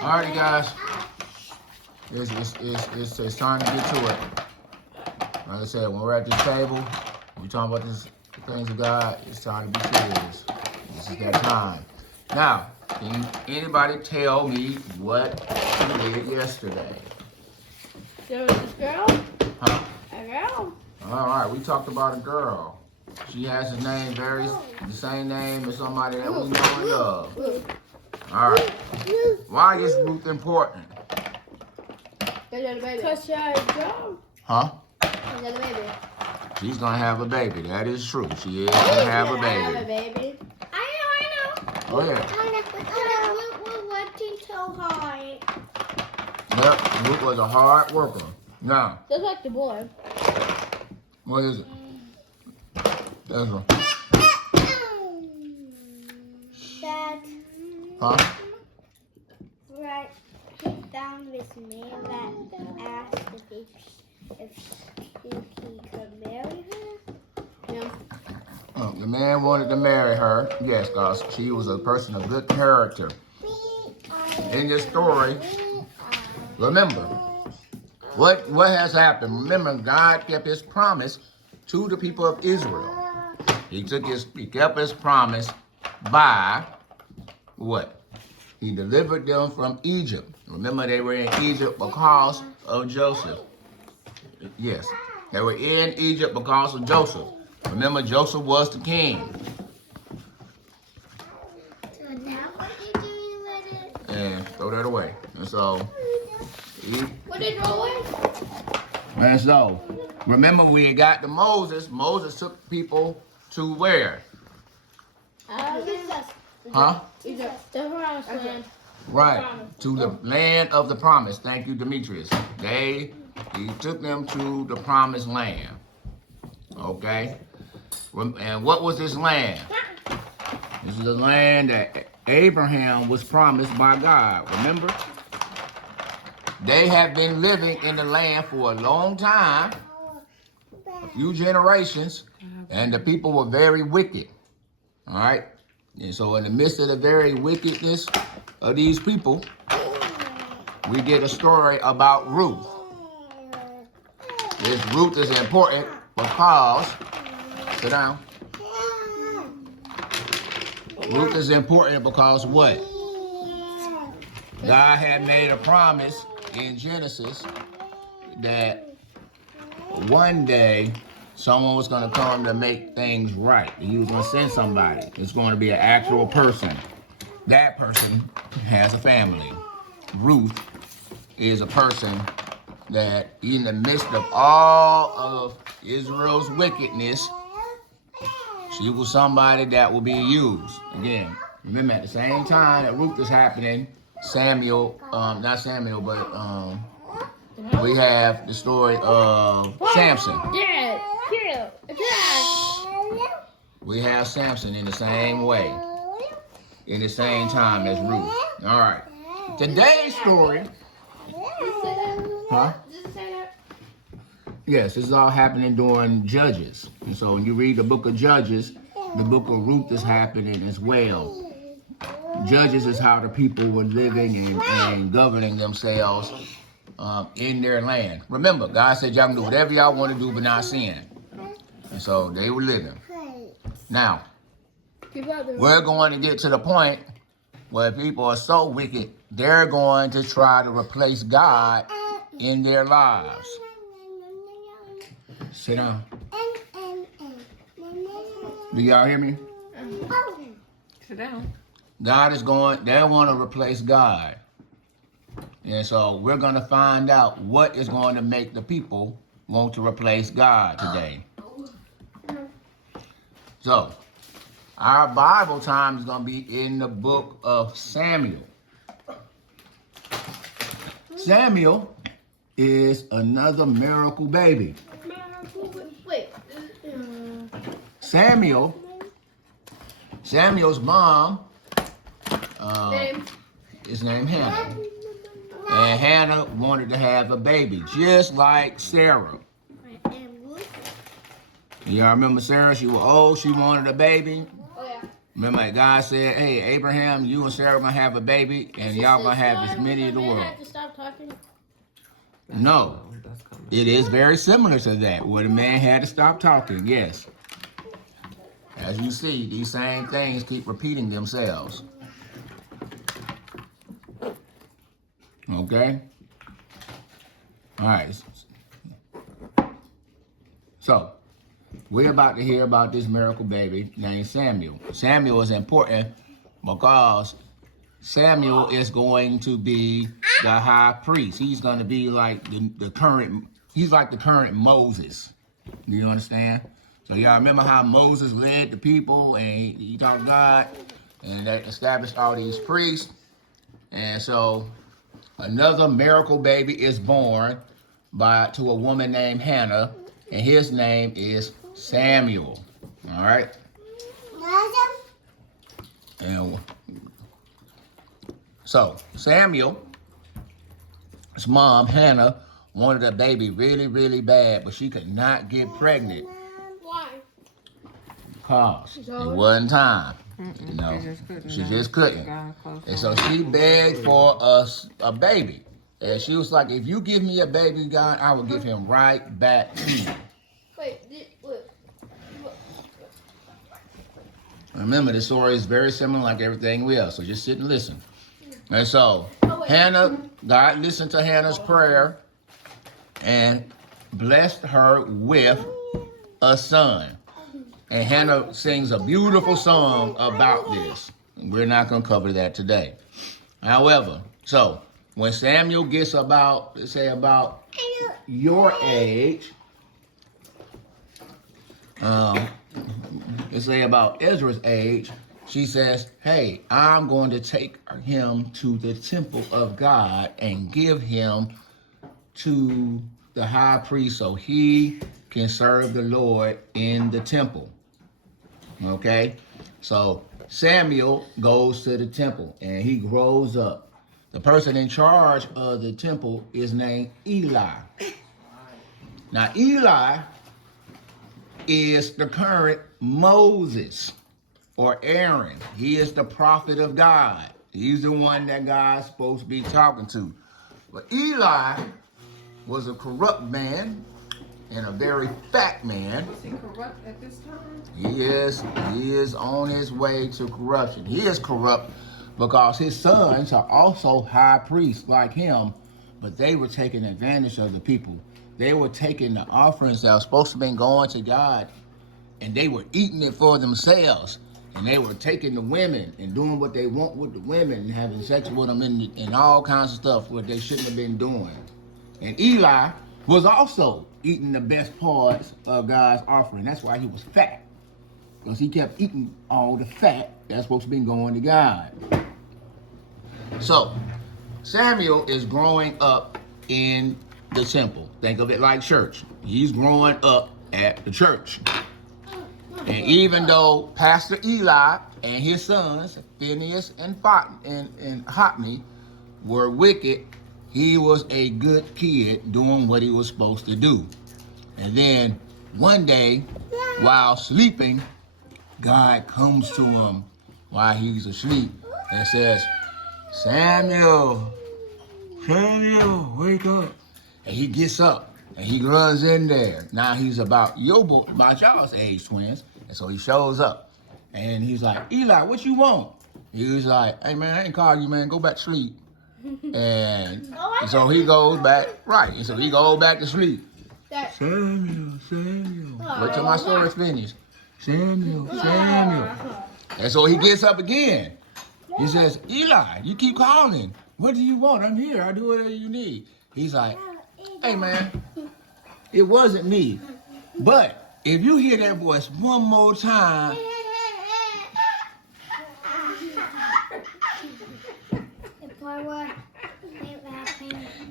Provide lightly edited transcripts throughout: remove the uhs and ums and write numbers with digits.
Alrighty, guys. It's time to get to it. Like I said, when we're at this table, we're talking about the things of God. It's time to be serious. This is that time. Now, can anybody tell me what you did yesterday? There was this girl. Huh? A girl. All right, we talked about a girl. She has the name the same name as somebody that we know and love. All right. Why is Ruth important? Because she had a job. Huh? She had a baby. She's gonna have a baby. That is true. She is gonna have a I have a baby. baby. I know. Oh yeah. We're working so hard. Yep. Ruth was a hard worker. Now, Just like the boy. what is it? Ezra. Dad, Huh? right down this man that asked if he could marry her. Yeah. The man wanted to marry her. Yes, because she was a person of good character. In this story, remember, what has happened? Remember, God kept his promise to the people of Israel. He kept his promise by what? He delivered them from Egypt. Remember, they were in Egypt because of Joseph. Yes, they were in Egypt because of Joseph. Remember, Joseph was the king. So now what are you doing with it? And throw that away. And so, What did you throw away? and so, remember we got to Moses. Moses took people to where? Huh? Egypt. The promised land. Right, to the land of the promise. Thank you, Demetrius. He took them to the promised land. Okay? And what was this land? This is the land that Abraham was promised by God. Remember? They have been living in the land for a long time, a few generations, and the people were very wicked. All right? And so in the midst of the very wickedness of these people, we get a story about Ruth. This Ruth is important because, sit down. Ruth is important because what? God had made a promise in Genesis that one day someone was going to come to make things right. He was going to send somebody. It's going to be an actual person. That person has a family. Ruth is a person that in the midst of all of Israel's wickedness, she was somebody that will be used. Again, remember at the same time that Ruth is happening, not Samuel, but we have the story of Samson. Dad. Here. Dad. We have Samson in the same way, in the same time as Ruth. All right. Today's story. Huh? Yes, this is all happening during Judges. And so when you read the book of Judges, the book of Ruth is happening as well. Judges is how the people were living and governing themselves in their land. Remember, God said y'all can do whatever y'all want to do, but not sin. And so they were living. Now, we're going to get to the point where people are so wicked, they're going to try to replace God in their lives. Sit down. Do y'all hear me? Sit down. They want to replace God. And so we're going to find out what is going to make the people want to replace God today. So, our Bible time is going to be in the book of Samuel. Samuel is another miracle baby. Wait. Samuel's mom Name. is named Hannah. And Hannah wanted to have a baby, just like Sarah. Y'all remember Sarah? She was old. She wanted a baby. Oh, yeah. Remember, God said, "Hey, Abraham, you and Sarah gonna have a baby, and y'all gonna have as many in the world." Have to stop talking. No, it is very similar to that, where the man had to stop talking. Yes, as you see, these same things keep repeating themselves. Okay. All right. So, we're about to hear about this miracle baby named Samuel. Samuel is important because Samuel is going to be the high priest. He's going to be like the current, he's like the current Moses. Do you understand? So y'all remember how Moses led the people and he talked to God and they established all these priests. And so another miracle baby is born to a woman named Hannah, and his name is Samuel. All right? And so Samuel's mom, Hannah, wanted a baby really, really bad, but she could not get pregnant. Why? Because it wasn't time. You know, she just couldn't. And so she begged for a baby. And she was like, if you give me a baby, God, I will give him right back to you. Wait. Remember, the story is very similar like everything else, so just sit and listen. And so, Hannah, God listened to Hannah's prayer and blessed her with a son. And Hannah sings a beautiful song about this. We're not going to cover that today. However, so when Samuel gets about, let's say about your age, let's say about Ezra's age, she says, hey, I'm going to take him to the temple of God and give him to the high priest so he can serve the Lord in the temple. Okay? So Samuel goes to the temple and he grows up. The person in charge of the temple is named Eli. Now, Eli is the current Moses or Aaron. He is the prophet of God. He's the one that God's supposed to be talking to. But Eli was a corrupt man and a very fat man. Was he corrupt at this time? He is on his way to corruption. He is corrupt because his sons are also high priests like him, but they were taking advantage of the people. They were taking the offerings that were supposed to be going to God, and they were eating it for themselves. And they were taking the women and doing what they want with the women and having sex with them and all kinds of stuff what they shouldn't have been doing. And Eli was also eating the best parts of God's offering. That's why he was fat, because he kept eating all the fat that's supposed to be going to God. So Samuel is growing up in the temple. Think of it like church. He's growing up at the church. And even though Pastor Eli and his sons, Phineas and Hophni, were wicked, he was a good kid doing what he was supposed to do. And then one day, while sleeping, God comes to him while he's asleep and says, Samuel, wake up. And he gets up and he runs in there. Now he's about y'all's age, twins. And so he shows up and he's like, Eli, what you want? He was like, hey man, I ain't call you, man. Go back to sleep. And so he goes back, right. And so he goes back to sleep. Samuel. Wait till my story's finished. Samuel. And so he gets up again. He says, Eli, you keep calling. What do you want? I'm here. I'll do whatever you need. He's like, hey man, it wasn't me. But if you hear that voice one more time,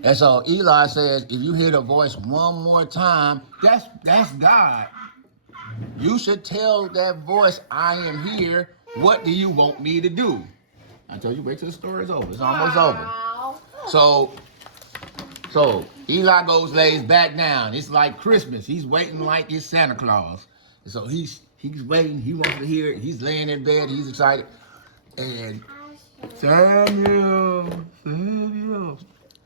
and so Eli says, if you hear the voice one more time, that's God. You should tell that voice, I am here. What do you want me to do? I told you, wait till the story's over. It's almost over. So Eli lays back down. It's like Christmas. He's waiting like it's Santa Claus. And so he He's waiting. He wants to hear it. He's laying in bed. He's excited. And Samuel.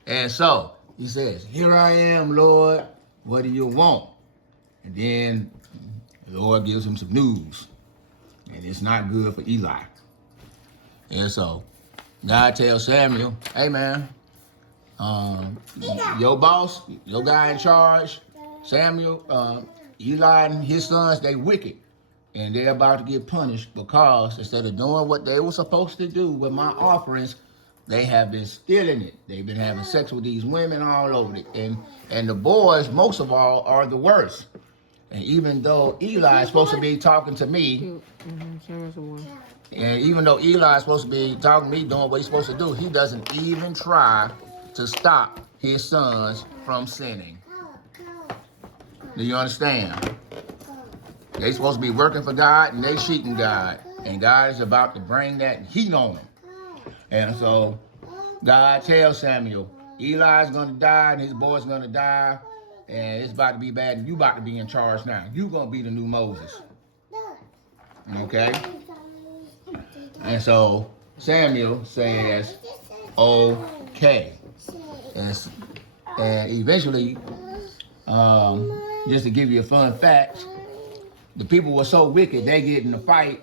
And so he says, here I am, Lord. What do you want? And then the Lord gives him some news. And it's not good for Eli. And so God tells Samuel, hey, man, your boss, your guy in charge, Samuel, Eli and his sons, they wicked. And they're about to get punished because instead of doing what they were supposed to do with my offerings, they have been stealing it. They've been having sex with these women all over it. And the boys, most of all, are the worst. And even though Eli is supposed to be talking to me, and even though Eli is supposed to be talking to me, doing what he's supposed to do, he doesn't even try to stop his sons from sinning. Do you understand? They supposed to be working for God and they cheating God. And God is about to bring that heat on them. And so God tells Samuel, Eli's going to die and his boy's going to die. And it's about to be bad and you about to be in charge now. You going to be the new Moses. Okay? And so Samuel says, okay. And eventually, just to give you a fun fact, the people were so wicked, they get in a fight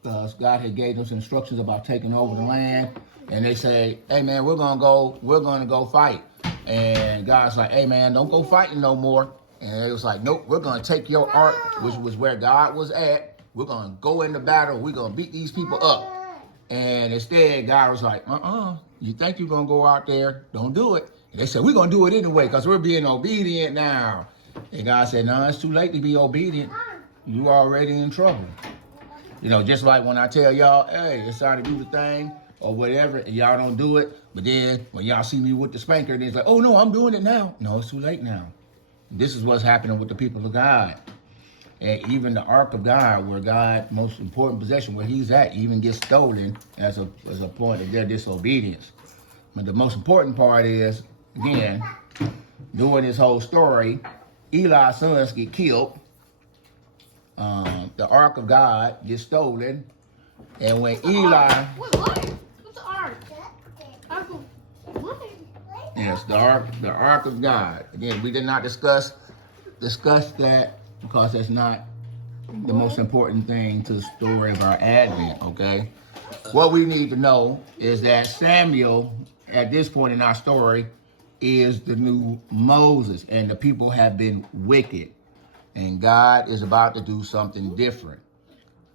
because God had gave them some instructions about taking over the land. And they say, hey, man, we're going to go fight. And God's like, hey, man, don't go fighting no more. And it was like, nope, we're going to take your ark, which was where God was at. We're going to go into battle. We're going to beat these people up. And instead, God was like, you think you're going to go out there? Don't do it. And they said, we're going to do it anyway because we're being obedient now. And God said, no, it's too late to be obedient. You already in trouble. You know, just like when I tell y'all, hey, it's time to do the thing or whatever, and y'all don't do it. But then when y'all see me with the spanker, then it's like, oh, no, I'm doing it now. No, it's too late now. This is what's happening with the people of God. And even the ark of God, where God's most important possession, where he's at, even gets stolen as a point of their disobedience. But the most important part is, again, during this whole story, Eli's sons get killed. The ark of God gets stolen. And when Eli... Wait, what? What's the ark? What? Yes, the ark of God. Again, we did not discuss that because that's not the most important thing to the story of our Advent, okay? What we need to know is that Samuel, at this point in our story, is the new Moses, and the people have been wicked. And God is about to do something different.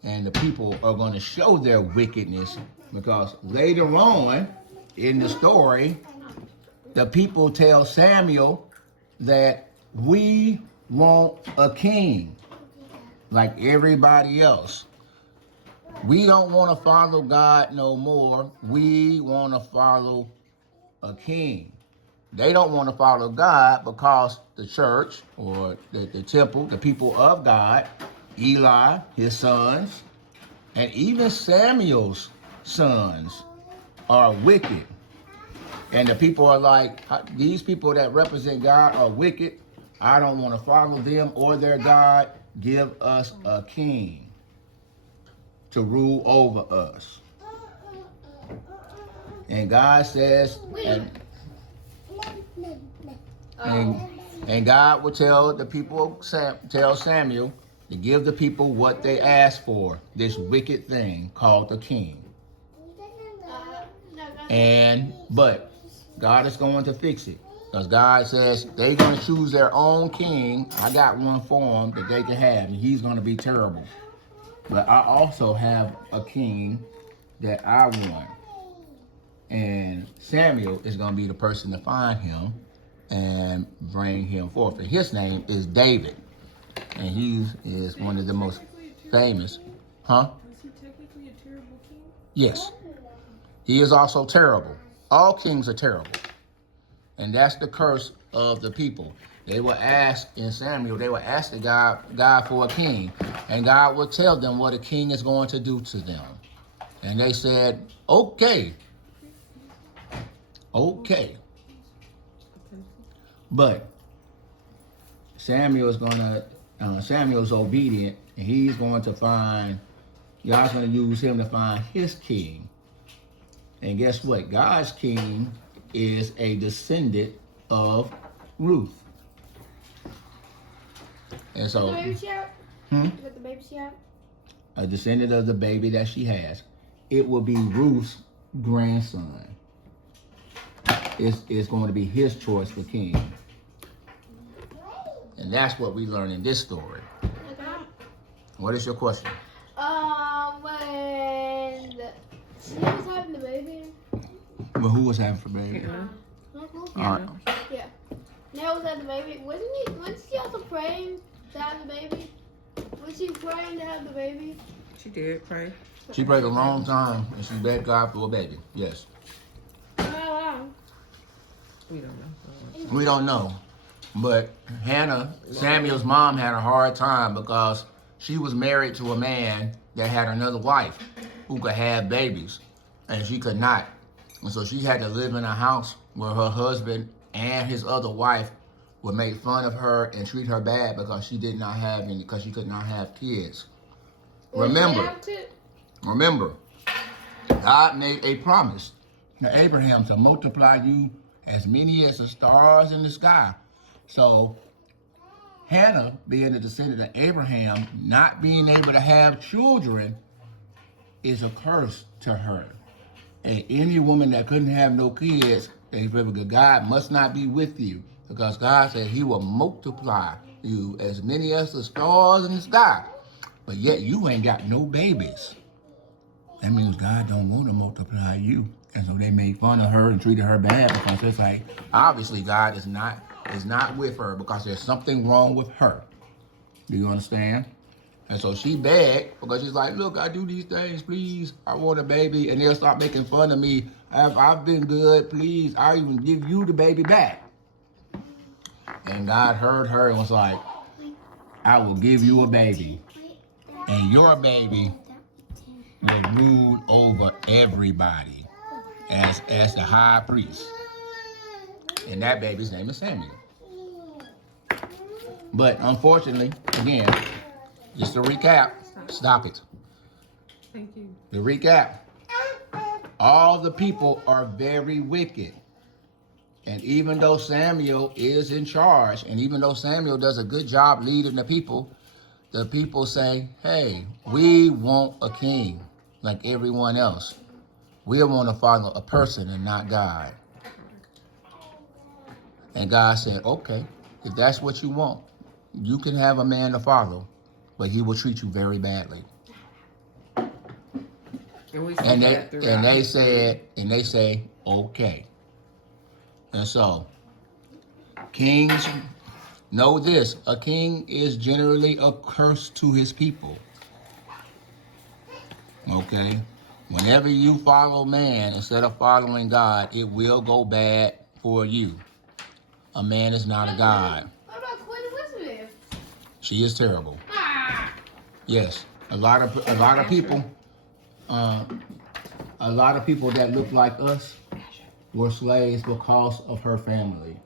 And the people are going to show their wickedness because later on in the story, the people tell Samuel that we want a king like everybody else. We don't want to follow God no more. We want to follow a king. They don't want to follow God because the church or the temple, the people of God, Eli, his sons, and even Samuel's sons are wicked. And the people are like, these people that represent God are wicked. I don't want to follow them or their God. Give us a king to rule over us. And God says, and God will tell the people, tell Samuel to give the people what they asked for, this wicked thing called a king. But God is going to fix it. Because God says they're going to choose their own king. I got one for them that they can have, and he's going to be terrible. But I also have a king that I want. And Samuel is going to be the person to find him and bring him forth. And his name is David. And he is one of the most famous. Huh? Is he technically a terrible king? Yes. He is also terrible. All kings are terrible. And that's the curse of the people. They will ask in Samuel, they will ask the God for a king. And God will tell them what a king is going to do to them. And they said, okay. Okay. But Samuel's obedient, and he's going to find, God's going to use him to find his king. And guess what? God's king is a descendant of Ruth. And The so, baby shower? hmm? Is that the baby shower? A descendant of the baby that she has, it will be Ruth's grandson. It's going to be his choice for king. And that's what we learn in this story. What is your question? When she was having the baby. Well, who was having for baby? All right. Yeah. Nell was having the baby. Wasn't she also praying to have the baby? Was she praying to have the baby? She did pray. She prayed a long time and she begged God for a baby. Yes. Wow. We don't know. We don't know. But Hannah, Samuel's mom, had a hard time because she was married to a man that had another wife who could have babies, and she could not. And so she had to live in a house where her husband and his other wife would make fun of her and treat her bad because she did not have any, because she could not have kids. Remember, God made a promise to Abraham to multiply you as many as the stars in the sky. So Hannah, being a descendant of Abraham, not being able to have children is a curse to her. And any woman that couldn't have no kids, God must not be with you, because God said he will multiply you as many as the stars in the sky. But yet you ain't got no babies. That means God don't want to multiply you. And so they made fun of her and treated her bad, because it's like, obviously God is not with her, because there's something wrong with her. Do you understand? And so she begged, because she's like, look, I do these things, please, I want a baby. And they'll start making fun of me. I've been good, please, I'll even give you the baby back. And God heard her and was like, I will give you a baby, and your baby will rule over everybody as the high priest. And that baby's name is Samuel. But unfortunately, again, just to recap, stop it. Thank you. To recap, all the people are very wicked. And even though Samuel is in charge, and even though Samuel does a good job leading the people say, hey, we want a king like everyone else. We want to follow a person and not God. And God said, okay, if that's what you want, you can have a man to follow, but he will treat you very badly. And they say, okay. And so, kings, know this, a king is generally a curse to his people. Okay? Whenever you follow man instead of following God, it will go bad for you. A man is not a god. What about Queen Elizabeth? She is terrible. Yes, a lot of people that look like us were slaves because of her family.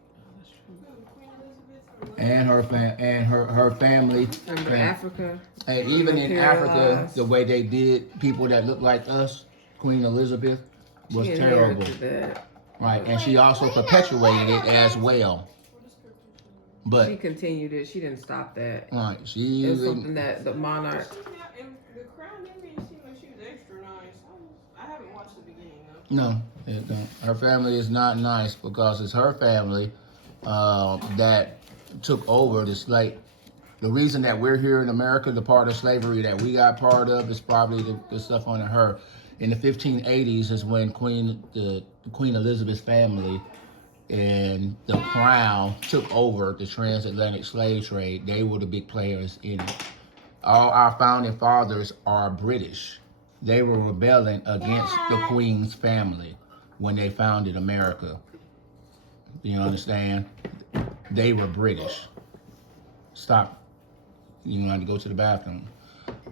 And her family. In Africa. And even in Africa, the way they did people that look like us, Queen Elizabeth, was terrible. Right, and she also perpetuated it as well. But she continued it. She didn't stop that. Right, It was something that the monarch. And the Crown didn't really seem like she was extra nice. I haven't watched the beginning though. no, it don't. Her family is not nice, because it's her family that took over the slave. The reason that we're here in America, the part of slavery that we got part of, is probably the stuff under her. In the 1580s is when Queen Elizabeth's family and the Crown took over the transatlantic slave trade. They were the big players in it. All our founding fathers are British. They were rebelling against the Queen's family when they founded America. You understand? They were British. Stop. You had to go to the bathroom.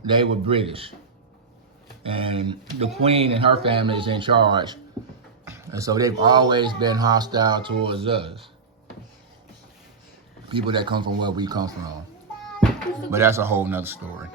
They were British. And the Queen and her family is in charge. And so they've always been hostile towards us. People that come from where we come from. But that's a whole nother story.